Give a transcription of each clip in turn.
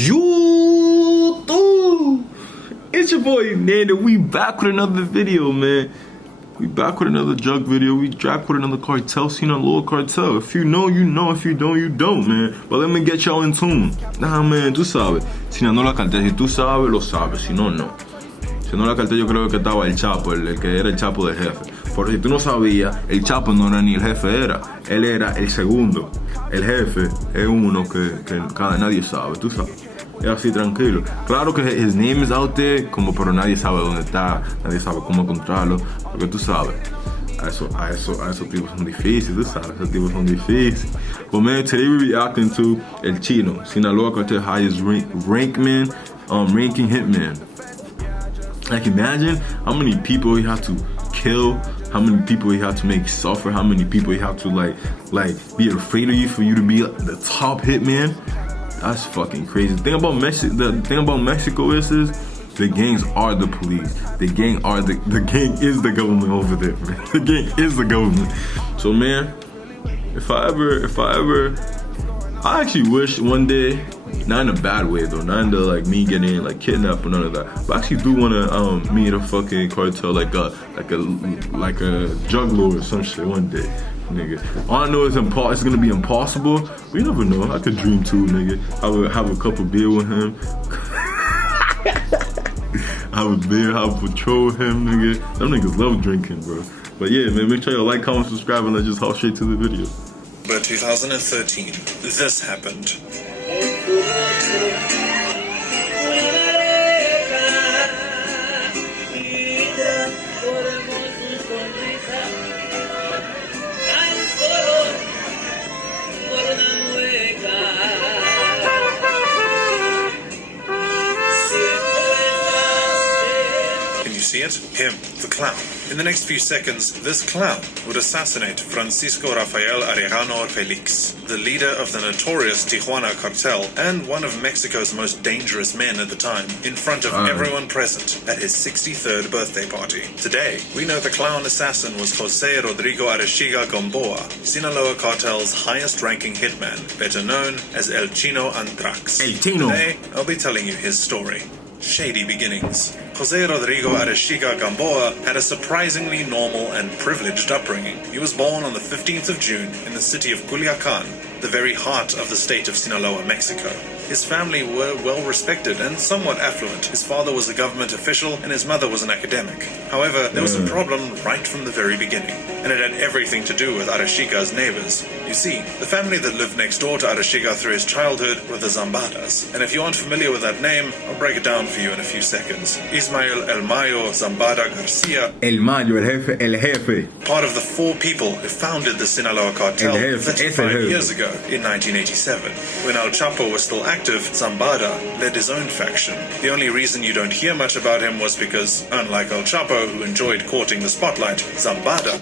YouTube! It's your boy Nando. We back with another video, man. We back with another drug video. We back with another cartel, Sinaloa cartel. If you know, you know. If you don't, you don't, man. But let me get y'all in tune. Nah, man, tú sabes. Sinaloa cartel, si tú sabes, lo sabes. Si no, no. Sinaloa cartel yo creo que estaba el Chapo, el que era el Chapo del jefe. Porque si tú no sabías, el Chapo no era ni el jefe él era el segundo. El jefe es uno que nadie sabe, tú sabes. Es así tranquilo. Claro que his name is out there, como pero nadie sabe dónde está, nadie sabe cómo encontrarlo, porque tú sabes. A esos tipos son difíciles, tú sabes, esos tipos son difíciles. But man, today we reacting to El Chino, Sinaloa Cartel highest ranking hitman. Like imagine how many people he had to kill, how many people he had to make suffer, how many people he had to like be afraid of you for you to be the top hitman. That's fucking crazy. The thing about Mexico is the gangs are the police. The gang is the government over there, man. The gang is the government. So man, if I actually wish one day, not in a bad way though, not in the like me getting like kidnapped or none of that. But I actually do wanna meet a fucking cartel like a drug lord or some shit one day. Nigga, all I know is it's gonna be impossible. But you never know. I could dream too, nigga. I would have a couple beer with him. have a patrol with him, nigga. Them niggas love drinking, bro. But yeah, man, make sure you like, comment, subscribe, and let's just hop straight to the video. But 2013, this happened. See it? Him, the clown. In the next few seconds, this clown would assassinate Francisco Rafael Arellano Felix, the leader of the notorious Tijuana cartel and one of Mexico's most dangerous men at the time, in front of everyone present at his 63rd birthday party. Today, we know the clown assassin was Jose Rodrigo Arechiga Gamboa, Sinaloa cartel's highest-ranking hitman, better known as El Chino Andrax. El Chino. Today, I'll be telling you his story. Shady beginnings. Jose Rodrigo Arechiga Gamboa had a surprisingly normal and privileged upbringing. He was born on the 15th of June in the city of Culiacan, the very heart of the state of Sinaloa, Mexico. His family were well respected and somewhat affluent. His father was a government official and his mother was an academic. However, there was a problem right from the very beginning, and it had everything to do with Arechiga's neighbors. You see, the family that lived next door to Arechiga through his childhood were the Zambadas. And if you aren't familiar with that name, I'll break it down for you in a few seconds. Ismael El Mayo Zambada Garcia, El Mayo, el jefe. Part of the 4 people who founded the Sinaloa cartel 35 years ago in 1987. When El Chapo was still active, Zambada led his own faction. The only reason you don't hear much about him was because, unlike El Chapo, who enjoyed courting the spotlight, Zambada...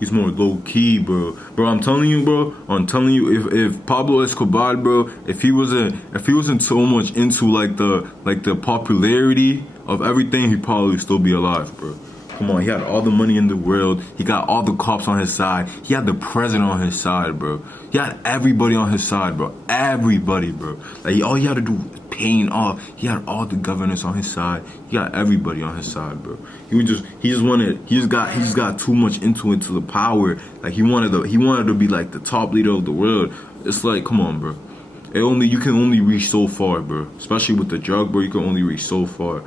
He's more low-key, bro. Bro, I'm telling you, if Pablo Escobar, bro, if he wasn't so much into like the popularity of everything, he'd probably still be alive, bro. Come on, he had all the money in the world. He got all the cops on his side. He had the president on his side, bro. He had everybody on his side, bro. Everybody, bro. Like all he had to do was paying off. He had all the governors on his side. He got everybody on his side, bro. He just got too much into the power. Like he wanted to be like the top leader of the world. It's like, come on, bro. You can only reach so far, bro. Especially with the drug, bro. You can only reach so far.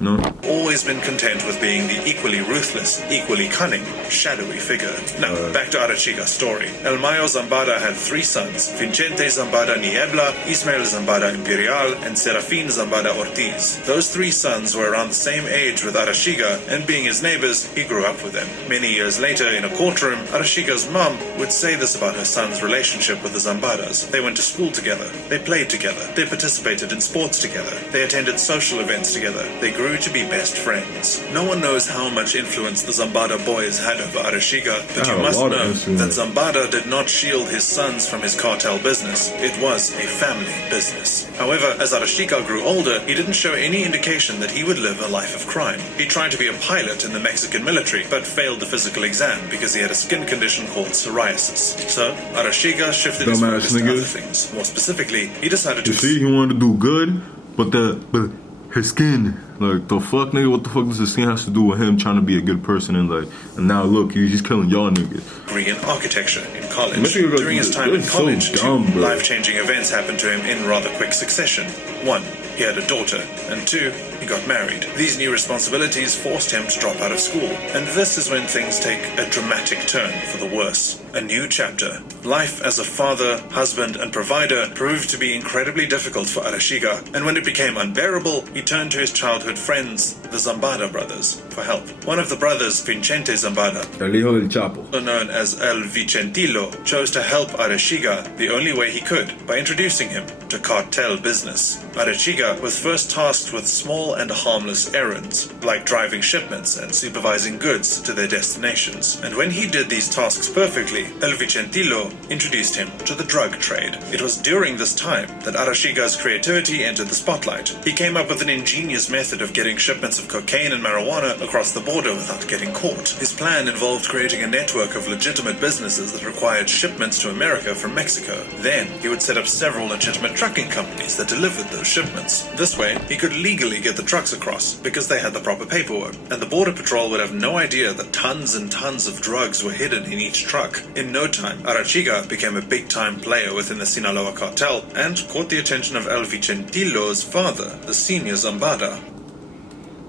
No. Always been content with being the equally ruthless, equally cunning, shadowy figure. Now, back to Arechiga's story. El Mayo Zambada had 3 sons, Vicente Zambada Niebla, Ismael Zambada Imperial, and Serafin Zambada Ortiz. Those 3 sons were around the same age with Arechiga, and being his neighbors, he grew up with them. Many years later, in a courtroom, Arechiga's mom would say this about her son's relationship with the Zambadas. They went to school together, they played together, they participated in sports together, they attended social events together, they grew grew to be best friends. No one knows how much influence the Zambada boys had over Arashiga, but you must know that Zambada did not shield his sons from his cartel business. It was a family business. However, as Arashiga grew older, he didn't show any indication that he would live a life of crime. He tried to be a pilot in the Mexican military, but failed the physical exam because he had a skin condition called psoriasis. So, Arashiga shifted his focus to other things. More specifically, he decided to... You see, he wanted to do good, but his skin, like, the fuck, nigga, what the fuck does his skin has to do with him trying to be a good person and now look, he's killing y'all niggas. Degree in architecture in college. During his time in college, two life-changing events happened to him in rather quick succession. One, he had a daughter, and two, he got married. These new responsibilities forced him to drop out of school, and this is when things take a dramatic turn for the worse. A new chapter. Life as a father, husband, and provider proved to be incredibly difficult for Arashiga, and when it became unbearable, he turned to his childhood friends, the Zambada brothers, for help. One of the brothers, Vicente Zambada, El hijo del Chapo, known as El Vicentilo, chose to help Arashiga the only way he could, by introducing him to cartel business. Arashiga was first tasked with small and harmless errands, like driving shipments and supervising goods to their destinations. And when he did these tasks perfectly, El Vicentilo introduced him to the drug trade. It was during this time that Arashiga's creativity entered the spotlight. He came up with an ingenious method of getting shipments of cocaine and marijuana across the border without getting caught. His plan involved creating a network of legitimate businesses that required shipments to America from Mexico. Then, he would set up several legitimate trucking companies that delivered those shipments. This way, he could legally get the trucks across because they had the proper paperwork, and the Border Patrol would have no idea that tons and tons of drugs were hidden in each truck. In no time, Arashiga became a big-time player within the Sinaloa cartel and caught the attention of El Vicentilo's father, the senior Zambada.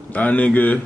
That nigga...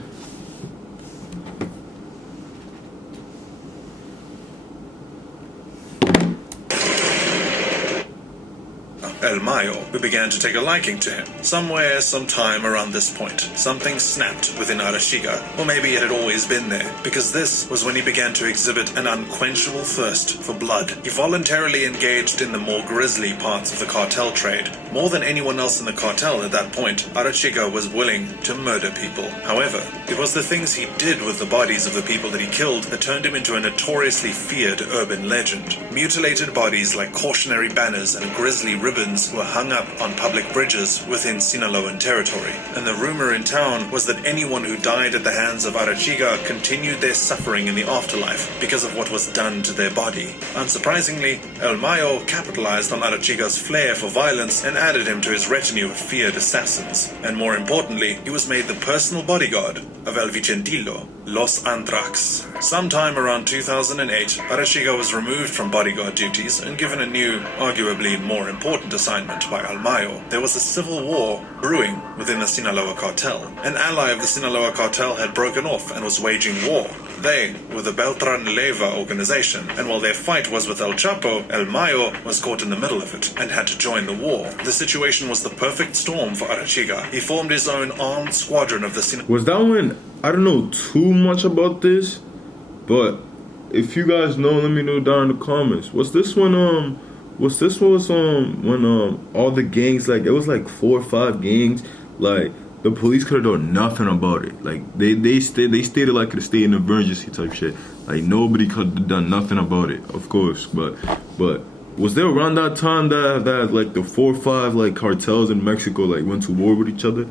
El Mayo, who began to take a liking to him. Somewhere, sometime around this point, something snapped within Arashiga, or maybe it had always been there, because this was when he began to exhibit an unquenchable thirst for blood. He voluntarily engaged in the more grisly parts of the cartel trade. More than anyone else in the cartel at that point, Arashiga was willing to murder people. However, it was the things he did with the bodies of the people that he killed that turned him into a notoriously feared urban legend. Mutilated bodies like cautionary banners and grisly ribbons were hung up on public bridges within Sinaloan territory, and the rumor in town was that anyone who died at the hands of Arashiga continued their suffering in the afterlife because of what was done to their body. Unsurprisingly, El Mayo capitalized on Arashiga's flair for violence and added him to his retinue of feared assassins. And more importantly, he was made the personal bodyguard of El Vicentilo, Los Antrax. Sometime around 2008, Arashiga was removed from bodyguard duties and given a new, arguably more important assignment by El Mayo. There was a civil war brewing within the Sinaloa cartel. An ally of the Sinaloa cartel had broken off and was waging war. They were the Beltran Leyva organization, and while their fight was with El Chapo, El Mayo was caught in the middle of it and had to join the war. The situation was the perfect storm for Arashiga. He formed his own armed squadron of the Sinaloa. Was that when, I don't know too much about this, but if you guys know, let me know down in the comments. Was this when all the gangs, like it was like 4 or 5 gangs, like the police could have done nothing about it. Like they stated like a state of emergency type shit. Like nobody could have done nothing about it, of course. But was there around that time that like the 4 or 5 like cartels in Mexico like went to war with each other?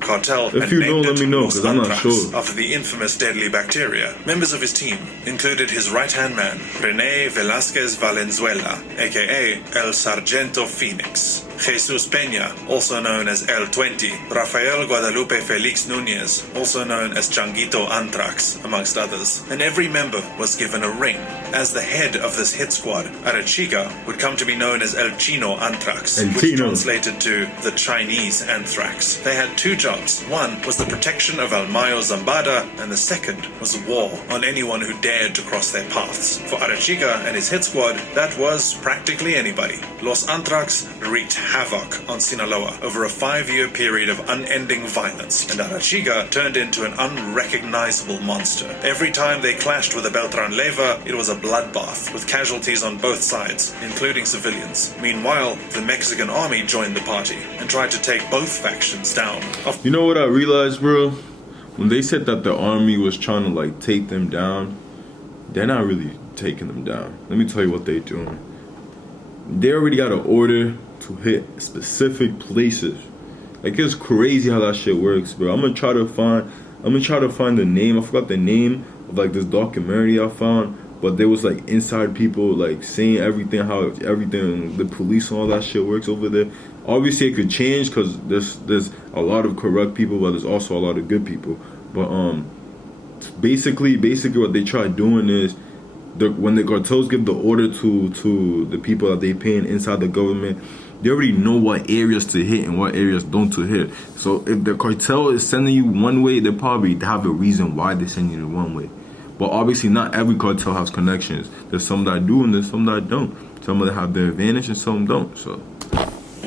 Cartel if you know, let me know, because I'm not sure. After the infamous deadly bacteria, members of his team included his right-hand man, René Velázquez Valenzuela, aka El Sargento Phoenix, Jesus Peña, also known as El 20, Rafael Guadalupe Felix Nunez, also known as Changuito Antrax, amongst others. And every member was given a ring. As the head of this hit squad, Arashiga would come to be known as El Chino Antrax, which translated to the Chinese anthrax. They had 2 jobs. One was the protection of El Mayo Zambada, and the second was war on anyone who dared to cross their paths. For Arashiga and his hit squad, that was practically anybody. Los Antrax wreaked havoc on Sinaloa over a 5-year period of unending violence, and Arashiga turned into an unrecognizable monster. Every time they clashed with the Beltran Leyva, it was a bloodbath, with casualties on both sides, including civilians. Meanwhile, the Mexican army joined the party and tried to take both factions down. You know what I realized, bro? When they said that the army was trying to like take them down, they're not really taking them down. Let me tell you what they're doing. They already got an order to hit specific places. Like, it's crazy how that shit works, bro. I'm gonna try to find the name. I forgot the name of like this documentary I found, but there was like inside people like saying everything, how everything, the police and all that shit works over there. Obviously it could change because there's a lot of corrupt people, but there's also a lot of good people. But basically what they try doing is, when the cartels give the order to the people that they paying inside the government, they already know what areas to hit and what areas don't to hit. So if the cartel is sending you one way, they probably have a reason why they're sending you one way. But obviously not every cartel has connections. There's some that do and there's some that don't. Some of them have their advantage and some don't. So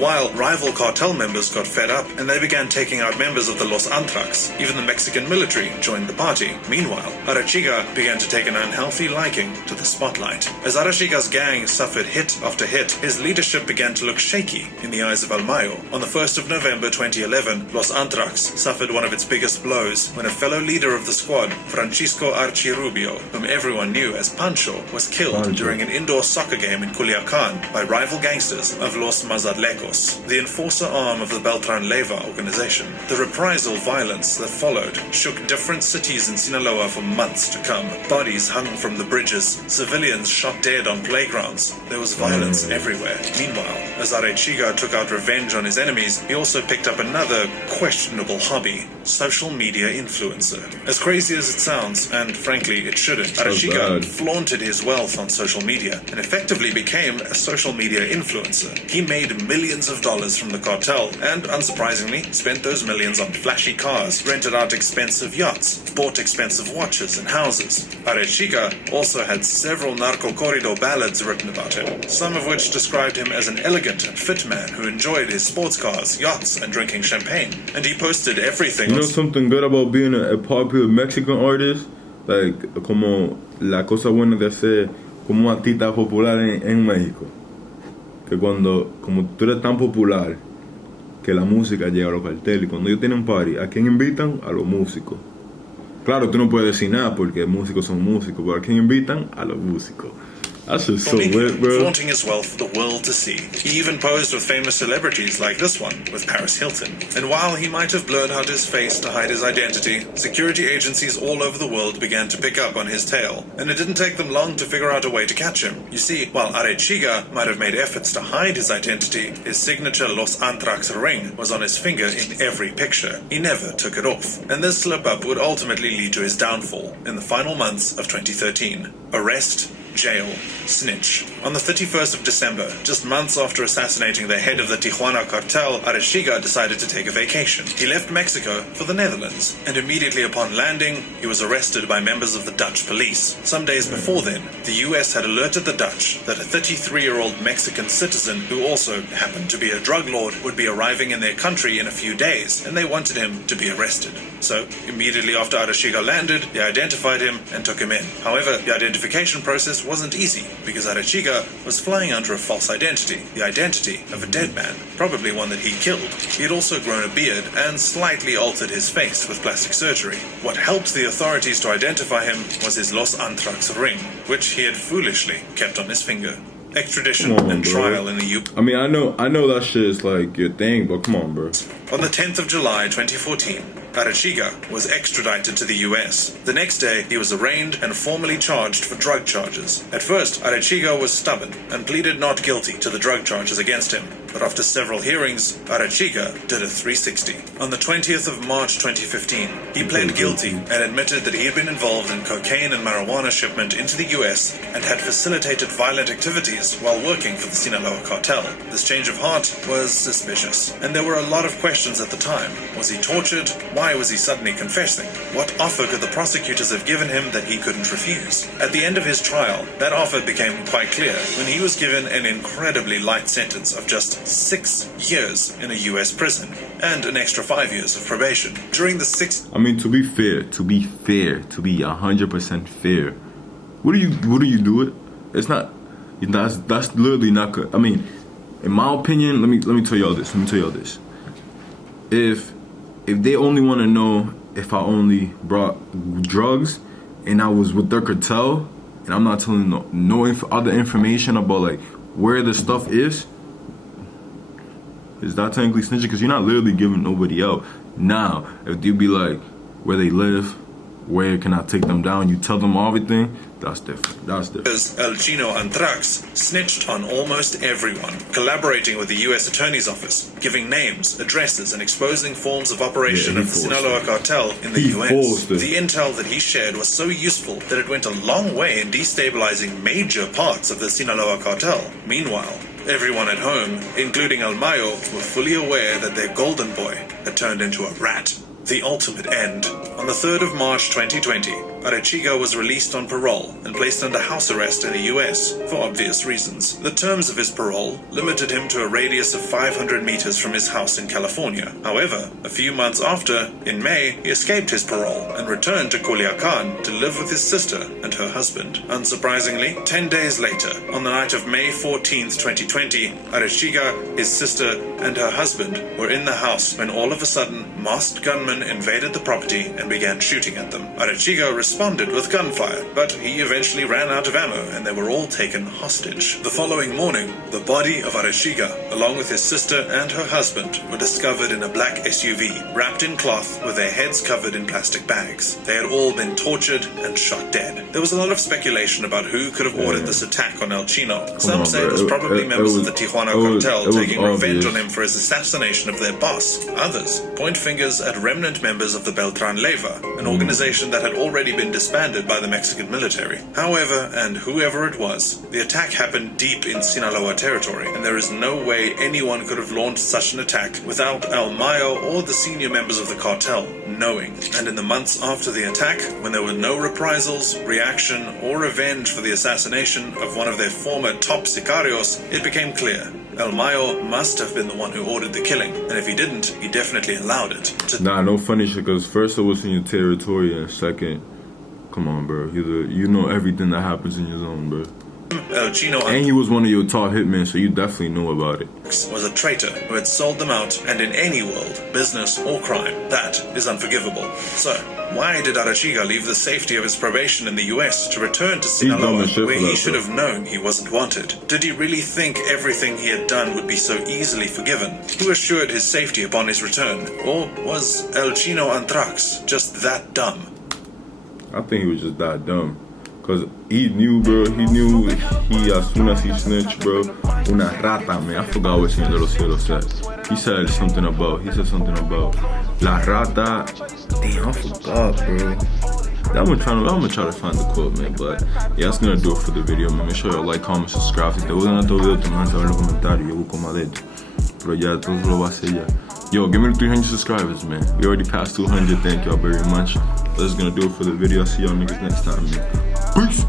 While rival cartel members got fed up and they began taking out members of the Los Antrax, even the Mexican military joined the party. Meanwhile, Arechiga began to take an unhealthy liking to the spotlight. As Arechiga's gang suffered hit after hit, his leadership began to look shaky in the eyes of Almayo. On the 1st of November 2011, Los Antrax suffered one of its biggest blows when a fellow leader of the squad, Francisco Archirubio, whom everyone knew as Pancho, was killed during an indoor soccer game in Culiacan by rival gangsters of Los Mazatlecos, the enforcer arm of the Beltran Leyva organization. The reprisal violence that followed shook different cities in Sinaloa for months to come. Bodies hung from the bridges, civilians shot dead on playgrounds. There was violence everywhere. Meanwhile, as Arechiga took out revenge on his enemies, he also picked up another questionable hobby: social media influencer. As crazy as it sounds, and frankly it shouldn't, Arechiga flaunted his wealth on social media and effectively became a social media influencer. He made millions of dollars from the cartel and, unsurprisingly, spent those millions on flashy cars, rented out expensive yachts, bought expensive watches and houses. Arechiga also had several narco corrido ballads written about him, some of which described him as an elegant and fit man who enjoyed his sports cars, yachts, and drinking champagne. And he posted everything. You know something good about being a popular Mexican artist? Like, como la cosa buena de ser como un artista popular en México. Que cuando, como tú eres tan popular, que la música llega a los carteles. Y cuando ellos tienen party, ¿a quién invitan? A los músicos. Claro, tú no puedes decir nada porque músicos son músicos, pero ¿a quién invitan? A los músicos. That's just so weird, bro. Flaunting his wealth for the world to see. He even posed with famous celebrities like this one with Paris Hilton. And while he might have blurred out his face to hide his identity, security agencies all over the world began to pick up on his tail. And it didn't take them long to figure out a way to catch him. You see, while Arechiga might have made efforts to hide his identity, his signature Los Antrax ring was on his finger in every picture. He never took it off. And this slip-up would ultimately lead to his downfall in the final months of 2013. Arrest, jail, snitch. On the 31st of December, just months after assassinating the head of the Tijuana cartel, Arechiga decided to take a vacation. He left Mexico for the Netherlands, and immediately upon landing, he was arrested by members of the Dutch police. Some days before then, the US had alerted the Dutch that a 33-year-old Mexican citizen who also happened to be a drug lord would be arriving in their country in a few days, and they wanted him to be arrested. So, immediately after Arechiga landed, they identified him and took him in. However, the identification process wasn't easy, because Arechiga was flying under a false identity, the identity of a dead man, probably one that he killed. He had also grown a beard and slightly altered his face with plastic surgery. What helped the authorities to identify him was his Los Antrax ring, which he had foolishly kept on his finger. Extradition and trial in the U. I mean, I know that shit is like your thing, but come on, bro. On the 10th of July 2014, Arechiga was extradited to the US. The next day, he was arraigned and formally charged for drug charges. At first, Arechiga was stubborn and pleaded not guilty to the drug charges against him. But after several hearings, Arechiga did a 360. On the 20th of March 2015, he pled guilty and admitted that he had been involved in cocaine and marijuana shipment into the US and had facilitated violent activities while working for the Sinaloa cartel. This change of heart was suspicious, and there were a lot of questions at the time. Was he tortured? Why was he suddenly confessing? What offer could the prosecutors have given him that he couldn't refuse? At the end of his trial, that offer became quite clear when he was given an incredibly light sentence of just 6 years in a US prison and an extra 5 years of probation. During the 6... I mean, to be 100% fair, What do you do it? It's not. That's literally not good. I mean, in my opinion, let me tell y'all this. If they only want to know if I only brought drugs and I was with their cartel and I'm not telling no other information about like where the stuff is that technically snitching? Because you're not literally giving nobody out. Now, if you be like where they live, where can I take them down, you tell them everything, that's different. El Chino and Trax snitched on almost everyone, collaborating with the U.S. Attorney's Office, giving names, addresses, and exposing forms of operation of the Sinaloa Cartel in the U.S. The intel that he shared was so useful that it went a long way in destabilizing major parts of the Sinaloa Cartel. Meanwhile, everyone at home, including El Mayo, were fully aware that their golden boy had turned into a rat. The ultimate end. On the 3rd of March 2020, Arechiga was released on parole and placed under house arrest in the US for obvious reasons. The terms of his parole limited him to a radius of 500 meters from his house in California. However, a few months after, in May, he escaped his parole and returned to Culiacan to live with his sister and her husband. Unsurprisingly, 10 days later, on the night of May 14th, 2020, Arechiga, his sister, and her husband were in the house when all of a sudden, masked gunmen invaded the property and began shooting at them. Arechiga responded with gunfire, but he eventually ran out of ammo and they were all taken hostage. The following morning, the body of Arechiga, along with his sister and her husband, were discovered in a black SUV, wrapped in cloth with their heads covered in plastic bags. They had all been tortured and shot dead. There was a lot of speculation about who could have ordered this attack on El Chino. Some say it was probably members of the Tijuana cartel taking revenge on him for his assassination of their boss. Others point fingers at remnant members of the Beltran Leva, an organization that had already been disbanded by the Mexican military. However, and whoever it was, the attack happened deep in Sinaloa territory, and there is no way anyone could have launched such an attack without El Mayo or the senior members of the cartel knowing. And in the months after the attack, when there were no reprisals, reaction, or revenge for the assassination of one of their former top sicarios, it became clear El Mayo must have been the one who ordered the killing, and if he didn't, he definitely allowed it. Nah, no funny shit, because first it was in your territory, and second, come on, bro. You know everything that happens in your zone, bro. El Chino and he was one of your top hitmen, so you definitely know about it. Was a traitor who had sold them out, and in any world, business or crime, that is unforgivable. So, why did Arechiga leave the safety of his probation in the US to return to Sinaloa, where he should have known he wasn't wanted? Did he really think everything he had done would be so easily forgiven? Who assured his safety upon his return? Or was El Chino Antrax just that dumb? I think he was just that dumb. Cause he knew, bro. He as soon as he snitched, bro. Una rata, man. I forgot what Señor Cielo said. He said something about La Rata. Damn, I forgot, bro. I'm gonna try to find the quote, man. But yeah, that's gonna do it for the video, man. Make sure you like, comment, subscribe. Si te gustan estos videos, te mandas a ver en los comentarios. Yo busco más de esto. Pero ya, todo lo va a hacer ya. Yo, give me 300 subscribers, man. We already passed 200. Thank y'all very much. That's gonna do it for the video. I'll see y'all niggas next time, man. Peace.